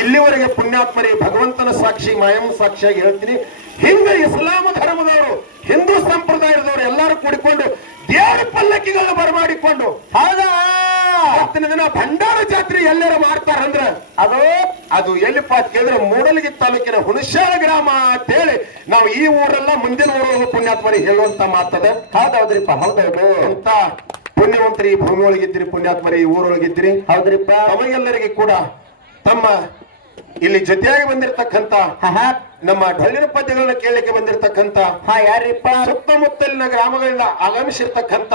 ಇಲ್ಲಿವರೆಗೆ ಪುಣ್ಯಾತ್ಮರಿ ಭಗವಂತನ ಸಾಕ್ಷಿ ಮಾಯಮ್ಮ ಸಾಕ್ಷಿಯಾಗಿ ಹೇಳ್ತೀನಿ, ಹಿಂಗ ಇಸ್ಲಾಂ ಧರ್ಮದವರು ಹಿಂದೂ ಸಂಪ್ರದಾಯದವರು ಎಲ್ಲರೂ ಕೂಡಿಕೊಂಡು ದೇವರ ಪಲ್ಲಕ್ಕಿಗಳನ್ನ ಬರಮಾಡಿಕೊಂಡು ಹೌದಾ ಇವತ್ತಿನ ದಿನ ಭಂಡಾರ ಜಾತ್ರೆ ಎಲ್ಲರೂ ಮಾಡ್ತಾರಂದ್ರ ಅದು ಎಲ್ಲಿಪ್ಪ ಅಂತ ಕೇಳಿದ್ರೆ ಮೂಡಲಗಿ ತಾಲೂಕಿನ ಹುಣಸಾಳ ಗ್ರಾಮ ಅಂತ ಹೇಳಿ ನಾವು ಈ ಊರೆಲ್ಲ ಮುಂದಿನ ಊರೊಳಗೆ ಪುಣ್ಯಾತ್ಮರಿ ಹೇಳುವಂತ ಮಾತದ. ಹೌದೌದ್ರಿಪ್ಪ ಹೌದೌದು ಅಂತ ಪುಣ್ಯವಂತರಿ ಈ ಭೂಮಿ ಒಳಗಿದ್ರಿ, ಪುಣ್ಯಾತ್ಮರಿ ಈ ಊರೊಳಗಿದ್ರಿ. ಹೌದ್ರಿಪ್ಪ. ತಮಗೆಲ್ಲರಿಗೆ ಕೂಡ ತಮ್ಮ ಇಲ್ಲಿ ಜೊತೆಯಾಗಿ ಬಂದಿರತಕ್ಕಂತ ನಮ್ಮ ಢೊಳ್ಳಿನ ಪದ್ಯಗಳನ್ನ ಕೇಳಲಿಕ್ಕೆ ಬಂದಿರತಕ್ಕಂತ ಯಾರಿಪ್ಪ ಸುತ್ತಮುತ್ತಲಿನ ಗ್ರಾಮಗಳಿಂದ ಆಗಮಿಸಿರ್ತಕ್ಕಂತ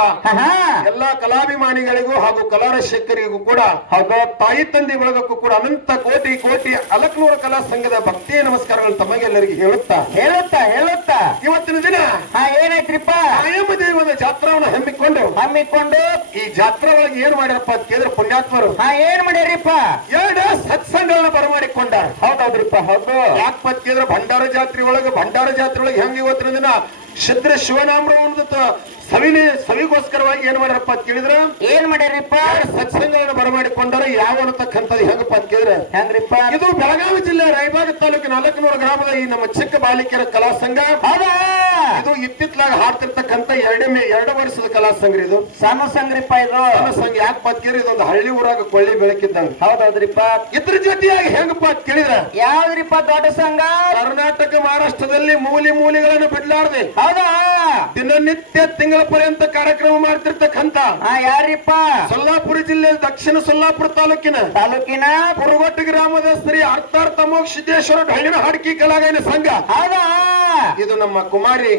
ಎಲ್ಲಾ ಕಲಾಭಿಮಾನಿಗಳಿಗೂ ಹಾಗೂ ಕಲಾರಸಿಕರಿಗೂ ಕೂಡ ಹಾಗೂ ತಾಯಿ ತಂದೆ ಬಳಗಕ್ಕೂ ಕೂಡ ಅನಂತ ಕೋಟಿ ಕೋಟಿ ಅಲಕ್ನೂರ ಕಲಾ ಸಂಘದ ಭಕ್ತಿಯ ನಮಸ್ಕಾರಗಳು ತಮಗೆಲ್ಲರಿಗೆ ಹೇಳುತ್ತಾ ಇವತ್ತಿನ ದಿನ ಏನಾಯ್ತ್ರಿಪ್ಪ ಮಾಯಮ್ಮ ದೇವರ ಜಾತ್ರಾವನ್ನು ಹಮ್ಮಿಕೊಂಡು ಈ ಜಾತ್ರಾ ಒಳಗೆ ಏನ್ ಮಾಡ್ಯಾರಪ್ಪ ಅಂತ ಕೇಳಿದ್ರೆ ಪುಣ್ಯಾತ್ಮರು ಏನ್ ಮಾಡ್ಯಾರಿಪ್ಪ ಎರಡು ಸತ್ಸಂಗಗಳನ್ನ ಬರಮಾಡಿಕೊಂಡ. ಹೌದೌದ್ರಿಪ್ಪ ಹೌದು. ಯಾಕಪ್ಪ ಅಂತ ಕೇಳಿದ್ರೆ ಭಂಡಾರ ಜಾತ್ರೆ ಒಳಗೆ ಹೆಂಗ ಇವತ್ತಿನ ದಿನ ಶುದ್ರ ಶಿವನಾಮರವನ್ನ ಸವಿಗೋಸ್ಕರವಾಗಿ ಏನ್ ಮಾಡ್ಯಾರಪ್ಪ ಅಂತ ಕೇಳಿದ್ರೆ ಏನ್ ಮಾಡ್ಯಾರಿಪ್ಪ ಸತ್ಸಂಗಗಳನ್ನ ಬರಮಾಡಿಕೊಂಡಾರ ಯಾವ ಅನ್ನತಕ್ಕಂಥದ್ದು ಹೆಂಗಪ್ಪ ಅಂತ ಕೇಳಿದ್ರೆ ಹೆಂಗ್ರಿಪ್ಪ ಇದು ಬೆಳಗಾವಿ ಜಿಲ್ಲೆ ರಾಯಬಾಗ ತಾಲೂಕಿನ 400 ಗ್ರಾಮದ ಈ ನಮ್ಮ ಚಿಕ್ಕ ಬಾಲಿಕೆಯರ ಕಲಾ ಸಂಘ. ಇದು ಇತ್ತಿತ್ಲಾಗ ಹಾಡ್ತಿರ್ತಕ್ಕಂಥ 2 ವರ್ಷದ ಕಲಾ ಸಂಘ. ಇದು ಸಣ್ಣ ಸಂಘ್ರಿಪ್ಪ ಇದು ಸಂಘ. ಯಾಕಪ್ಪ ಅಂತ ಕೇಳಿದ್ರೆ ಇದೊಂದು ಹಳ್ಳಿ ಊರಾಗ ಕೊಳ್ಳಿ ಬೆಳಕಿದ್ದಂಗ. ಹೌದೌದ್ರಿಪ್ಪ. ಇದ್ರ ಜೊತೆಯಾಗಿ ಹೆಂಗಪ್ಪ ಅಂತ ಕೇಳಿದ್ರೆ ಯಾವ್ದ್ರಿಪ್ಪ ದೊಡ್ಡ ಸಂಘ ಕರ್ನಾಟಕ ಮಹಾರಾಷ್ಟ್ರದಲ್ಲಿ ಮೂಲೆಗಳನ್ನು ಬಿಡ್ಲಾರ್ದೆ ಹೌದಾ ದಿನನಿತ್ಯ ತಿಂಗಳ ಪರ್ಯಂತ ಕಾರ್ಯಕ್ರಮ ಮಾಡ್ತಿರ್ತಕ್ಕಂಥ ಯಾರಿಪ್ಪ ಸೊಲ್ಲಾಪುರ ಜಿಲ್ಲೆ ದಕ್ಷಿಣ ಸೊಲ್ಲಾಪುರ ತಾಲೂಕಿನ ಪುರಗೊಟ್ಟ ಗ್ರಾಮದ ಶ್ರೀ ಅರ್ಥಾರ್ಥ ಮೋಕ್ಷಿದ್ದೇಶ್ವರ ಢಳ್ಳಿನ ಹಾಡ್ಕಿ ಕಲಾಗಾಯನ ಸಂಘ. ಹೌದಾ ಇದು ನಮ್ಮ ಕುಮಾರಿ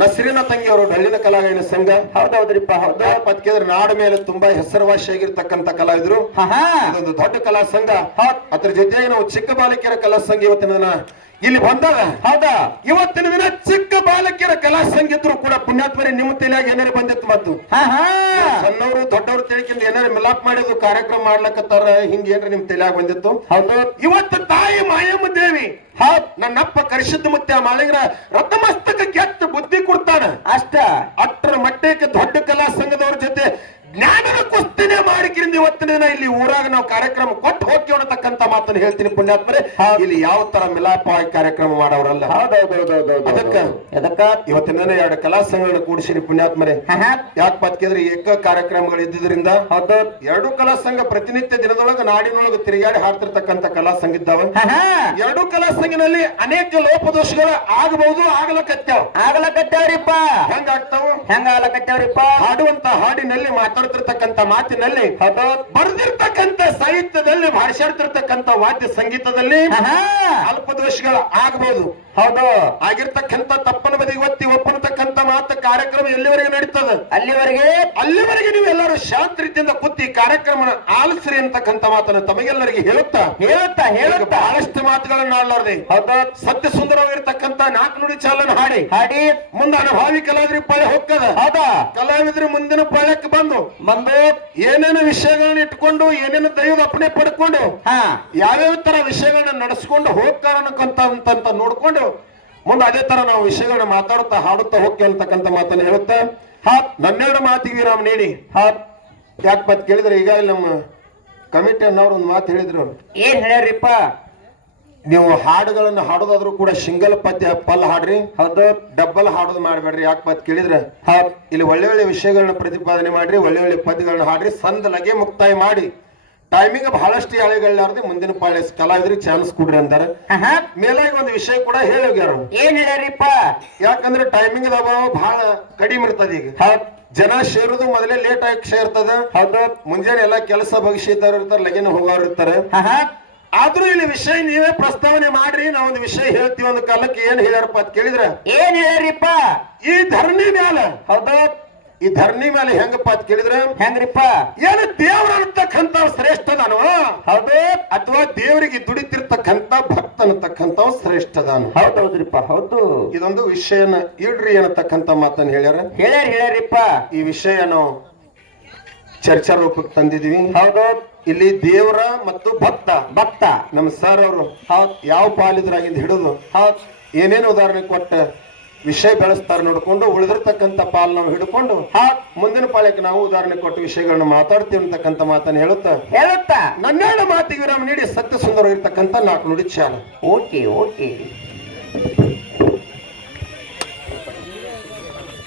ನಸರಿನ ತಂಗಿಯವರು ಢಳ್ಳಿನ ಕಲಾಗಾಯನ ಸಂಘ. ಹೌದೌದ್ರಿಪ್ಪ ಹೌದು. ಕೇಳಿದ್ರೆ ನಾಡ ಮೇಲೆ ತುಂಬಾ ಹೆಸರುವಾಸಿಯಾಗಿರ್ತಕ್ಕಂಥ ಕಲಾವಿದರು. ಇದೊಂದು ದೊಡ್ಡ ಕಲಾ ಸಂಘ. ಅದ್ರ ಜೊತೆಗೆ ನಾವು ಚಿಕ್ಕ ಬಾಲಕಿಯರ ಕಲಾ ಸಂಘ ಇವತ್ತಿನ ದಿನ ಇಲ್ಲಿ ಬಂದಾಗ ಹೌದಾ ಇವತ್ತಿನ ದಿನ ಚಿಕ್ಕ ಬಾಲಕಿಯರ ಕಲಾ ಸಂಘ ಇದ್ರು ಕೂಡ ಪುಣ್ಯಾತ್ಮರಿ ನಿಮ್ಮ ತಲೆಯಾಗಿ ಏನಾರು ಬಂದಿತ್ತು ಮತ್ತು ಸಣ್ಣವರು ದೊಡ್ಡವರು ತಿಳಿಕಿಂದ ಏನಾರು ಮಿಲಾಪ್ ಮಾಡಿದ್ರು ಕಾರ್ಯಕ್ರಮ ಮಾಡ್ಲಕತ್ತಾರ ಹಿಂಗ ಏನ್ರ ನಿಮ್ ತಲೆಯಾಗಿ ಬಂದಿತ್ತು. ಹೌದು. ಇವತ್ತು ತಾಯಿ ಮಾಯಮ್ಮ ದೇವಿ ನನ್ನಪ್ಪ ಕರಿಸಿದ್ದ ಮುತ್ಯ ಮಾಳಿಂಗ್ರ ರಥಮಸ್ತಕ ಕೆಟ್ಟ ಬುದ್ಧಿ ಕೊಡ್ತಾನ ಅಷ್ಟರ ಮಟ್ಟಕ್ಕೆ ದೊಡ್ಡ ಕಲಾ ಸಂಘದವ್ರ ಜೊತೆ ಜ್ಞಾನದ ಕುಸ್ತಿನೇ ಮಾಡಿಕಿರಿಂದ ಇವತ್ತಿನ ದಿನ ಇಲ್ಲಿ ಊರಾಗ ನಾವು ಕಾರ್ಯಕ್ರಮ ಕೊಟ್ಟು ಹೋಗಿ ಅನ್ನತಕ್ಕಂತ ಮಾತನ್ನು ಹೇಳ್ತೀನಿ ಪುಣ್ಯಾತ್ಮರೇ. ಇಲ್ಲಿ ಯಾವ ತರ ಮಿಲಾಪವಾಗಿ ಕಾರ್ಯಕ್ರಮ ಮಾಡೋರಲ್ಲ. ಅದಕ್ಕ ಇವತ್ತಿನ ದಿನ 2 ಕಲಾ ಸಂಘಗಳನ್ನ ಕೂಡಿಸಿರಿ ಪುಣ್ಯಾತ್ಮರೇ. ಯಾಕಪ್ಪ ಅಂತಂದ್ರೆ ಏಕ ಕಾರ್ಯಕ್ರಮಗಳು ಇದ್ದಿದ್ರಿಂದ 2 ಕಲಾ ಸಂಘ ಪ್ರತಿನಿತ್ಯ ದಿನದೊಳಗ ನಾಡಿನೊಳಗ ತಿರುಗಾಡಿ ಹಾಡ್ತಿರ್ತಕ್ಕಂಥ ಕಲಾ ಸಂಘ ಇದ್ದಾವೆ. 2 ಕಲಾ ಸಂಘದಲ್ಲಿ ಅನೇಕ ಲೋಪದೋಷಗಳು ಆಗಬಹುದು, ಆಗಲಕತ್ತಾವ್ರಿಪ್ಪ. ಹೆಂಗಾಗ್ತಾವ್ರಿಪ್ಪ ಹಾಡುವಂತ ಹಾಡಿನಲ್ಲಿ ಮಾತಾಡ್ತಿರ್ತಕ್ಕಂಥ ಮಾತಿನಲ್ಲಿ ಬರೆದಿರ್ತಕ್ಕಂಥ ಸಾಹಿತ್ಯದಲ್ಲಿ ಭಾಷಾಡ್ತಿರ್ತಕ್ಕಂಥ ವಾದ್ಯ ಸಂಗೀತದಲ್ಲಿ ಅಲ್ಪ ದೋಷಗಳು ಆಗಬಹುದು. ಹೌದು. ಆಗಿರ್ತಕ್ಕಂಥ ತಪ್ಪನ ಬದಿಗೆ ಒತ್ತಿ ಒಪ್ಪನತಕ್ಕಂಥ ಮಾತು ಕಾರ್ಯಕ್ರಮ ಎಲ್ಲಿವರೆಗೆ ನಡೀತದ ಅಲ್ಲಿವರೆಗೆ ನೀವೆಲ್ಲರೂ ಶಾಂತ ರೀತಿಯಿಂದ ಕೂತಿ ಕಾರ್ಯಕ್ರಮ ಆಲಿಸ್ರಿ ಅಂತಕ್ಕಂಥ ಮಾತನ್ನು ತಮಗೆಲ್ಲರಿಗೆ ಹೇಳುತ್ತಾ ಬಹಳಷ್ಟು ಮಾತುಗಳನ್ನು ಆಡಲಾರ್ದೆ ಸತ್ಯ ಸುಂದರವಾಗಿರ್ತಕ್ಕಂಥ 4 ನುಡಿ ಚಾಲನ ಹಾಡಿ ಮುಂದೆ ಅನುಭಾವಿ ಕಲಾವಿದರಿ ಪಾಳೆ ಹೋಗ್ತದ. ಕಲಾವಿದರು ಮುಂದಿನ ಪಾಳ್ಯಕ್ಕೆ ಬಂದು ಏನೇನು ವಿಷಯಗಳನ್ನ ಇಟ್ಕೊಂಡು ಏನೇನು ದೈವದ ಅಪ್ಪಣೆ ಪಡ್ಕೊಂಡು ಯಾವ್ಯಾವ ತರ ವಿಷಯಗಳನ್ನ ನಡೆಸ್ಕೊಂಡು ಹೋಗ್ತಾರ ಅನ್ನಕ್ಕಂತ ನೋಡ್ಕೊಂಡು ಮುಂದೆ ಅದೇ ತರ ನಾವು ವಿಷಯಗಳನ್ನ ಮಾತಾಡುತ್ತಾ ಹಾಡುತ್ತಾ ಹೋಗ್ತೇವೆ ಅಂತಕ್ಕಂಥ ಮಾತನ್ನ ಹೇಳುತ್ತಾ ನನ್ನೆರಡು ಮಾತಿಗೆ ವಿರಾಮ ನೀಡಿ ಯಾಕಪ್ಪ ಅಂತ ಕೇಳಿದ್ರೆ ಈಗ ಇಲ್ಲಿ ನಮ್ಮ ಕಮಿಟಿ ಅನ್ನೋರು ಒಂದು ಮಾತು ಹೇಳಿದ್ರು. ಏನ್ ಹೇಳ್ಯಾರಿಪ್ಪ? ನೀವು ಹಾಡುಗಳನ್ನ ಹಾಡೋದಾದ್ರೂ ಕೂಡ ಸಿಂಗಲ್ ಪದ್ಯ ಪಲ್ ಹಾಡ್ರಿ, ಹೌದು, ಡಬ್ಬಲ್ ಹಾಡೋದು ಮಾಡ್ಬೇಡ್ರಿ. ಯಾಕಪ್ಪ ಅಂತ ಕೇಳಿದ್ರೆ ಇಲ್ಲಿ ಒಳ್ಳೆ ವಿಷಯಗಳನ್ನ ಪ್ರತಿಪಾದನೆ ಮಾಡ್ರಿ, ಒಳ್ಳೆ ಪದ್ಯಗಳನ್ನ ಹಾಡ್ರಿ, ಸಂದಲಗೆ ಮುಕ್ತಾಯ ಮಾಡಿ ಟೈಮಿಂಗ್ ಬಹಳಷ್ಟು ಯಾಳೆಗಳಾರ್ದೆ ಮುಂದಿನ ಪಾಳೆ ಕಲಾವಿದರಿಗೆ ಚಾನ್ಸ್ ಕೊಡ್ರಿ ಅಂತಾರೆ. ಮೇಲಾಗಿ ಒಂದು ವಿಷಯ ಕೂಡ ಹೇಳೋಗ್ಯಾರ. ಏನ್ ಹೇಳ್ಯಾರಿಪ್ಪ? ಯಾಕಂದ್ರೆ ಟೈಮಿಂಗ್ ಅಭಾವ ಬಹಳ ಕಡಿಮೆ ಇರ್ತದ. ಈಗ ಜನ ಸೇರುದು ಮೊದಲೇ ಲೇಟ್ ಆಗಿ ಸೇರ್ತದ. ಹೌದು, ಮುಂಜಾನೆ ಎಲ್ಲಾ ಕೆಲಸ ಭವಿಷ್ಯ ಇರ್ತಾರೆ, ಲಗಿನ ಹೋಗೋರು ಇರ್ತಾರೆ. ಆದ್ರೂ ಇಲ್ಲಿ ವಿಷಯ ನೀವೇ ಪ್ರಸ್ತಾವನೆ ಮಾಡ್ರಿ, ನಾವೊಂದು ವಿಷಯ ಹೇಳ್ತೀವಿ. ಒಂದು ಕಾಲಕ್ಕೆ ಏನ್ ಹೇಳ್ಯಾರಪ್ಪ ಅಂತ ಕೇಳಿದ್ರ ಏನ್ ಹೇಳ್ಯಾರಿಪ್ಪ? ಈ ಧರಣಿ ಮ್ಯಾಲ, ಹೌದು, ಈ ಧರಣಿ ಮೇಲೆ ಹೆಂಗಪ್ಪ ಅಂತ ಕೇಳಿದ್ರೆ ಹೆಂಗ್ರಿಪ್ಪ? ಏನು ದೇವ್ರ ಅಂತಕ್ಕಂಥ ಶ್ರೇಷ್ಠದಾನು, ಹೌದು, ಅಥವಾ ದೇವರಿಗೆ ದುಡಿತಿರ್ತಕ್ಕಂಥ ಭಕ್ತ ಅನ್ನತಕ್ಕಂಥ ಶ್ರೇಷ್ಠದಾನು. ಹೌದೌದ್ರಿಪ್ಪ ಹೌದು. ಇದೊಂದು ವಿಷಯನ ಇಡ್ರಿ ಅನ್ನತಕ್ಕಂಥ ಮಾತನ್ನ ಹೇಳ್ಯಾರಿಪ್ಪ. ಈ ವಿಷಯ ನಾವು ಚರ್ಚಾ ರೂಪಕ್ಕೆ ತಂದಿದೀವಿ. ಹೌದು. ಇಲ್ಲಿ ದೇವರ ಮತ್ತು ಭಕ್ತ ನಮ್ಮ ಸರ್ ಅವರು ಹೌದ್ ಯಾವ ಪಾಲಿದ್ರಾಗಿಂದ ಹಿಡಿದು ಏನೇನು ಉದಾಹರಣೆ ಕೊಟ್ಟ ವಿಷಯ ಬೆಳೆಸ್ತಾರ ನೋಡ್ಕೊಂಡು ಉಳಿದಿರ್ತಕ್ಕಂಥ ಪಾಲ್ ನಾವು ಹಿಡ್ಕೊಂಡು ಮುಂದಿನ ಪಾಳ್ಯಕ್ಕೆ ನಾವು ಉದಾಹರಣೆ ಕೊಟ್ಟು ವಿಷಯಗಳನ್ನ ಮಾತಾಡ್ತೀವಿ ಅಂತಕ್ಕಂಥ ಮಾತನ್ನ ಹೇಳುತ್ತಾ ನನ್ನೆರಡು ಮಾತಿಗೆ ವಿರಾಮ ನೀಡಿ ಸತ್ಯ ಸುಂದರ ಇರ್ತಕ್ಕಂಥ 4 ನುಡಿ ಚಾಲ. ಓಕೆ